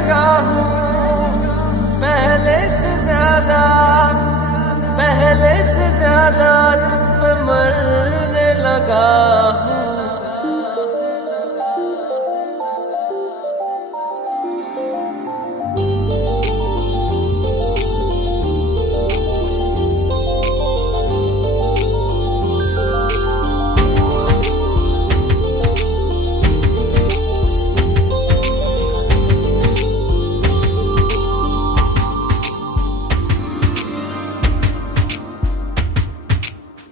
लगा हूँ पहले से ज्यादा तुम पे मरने लगा हूँ।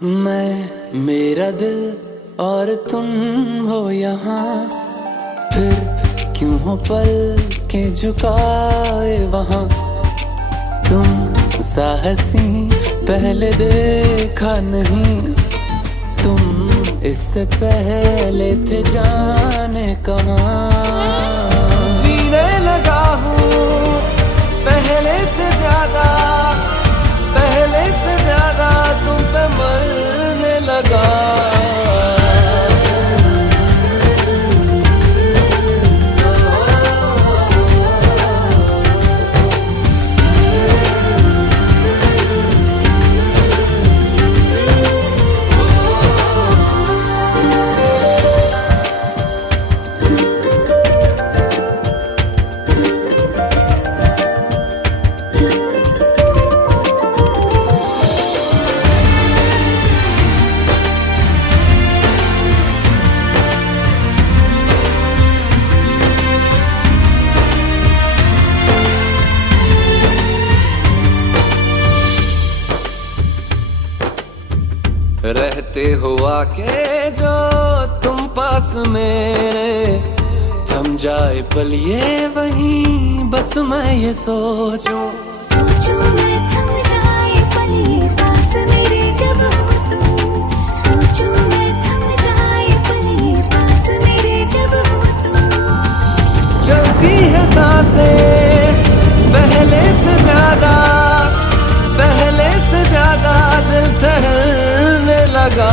मैं, मेरा दिल और तुम हो यहाँ, फिर क्यों हो पल के झुकाए वहाँ। तुम साहसी पहले देखा नहीं, तुम इससे पहले थे जाने कहाँ। जीने लगा हूँ पहले से ज्यादा तुम पे मरने लगा। रहते हुआ के जो तुम पास मेरे, थम जाए पल ये वहीं बस मैं ये सोचूं मैं थम जाए पल ये पास मेरे जब हो तुम। सोचूं मैं थम जाए पल ये पास मेरे जब हो तुम। चलती है सांसें पहले से ज्यादा दिल ठहरने लगा।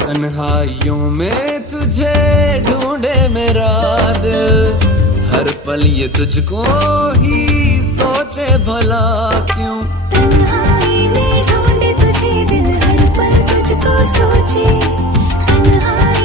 तन्हाइयों में तुझे ढूंढे मेरा दिल, हर पल ये तुझको ही सोचे भला क्यों। तन्हाई में ढूंढे तुझे दिल, हर पल तुझको सोचे। तन्हाई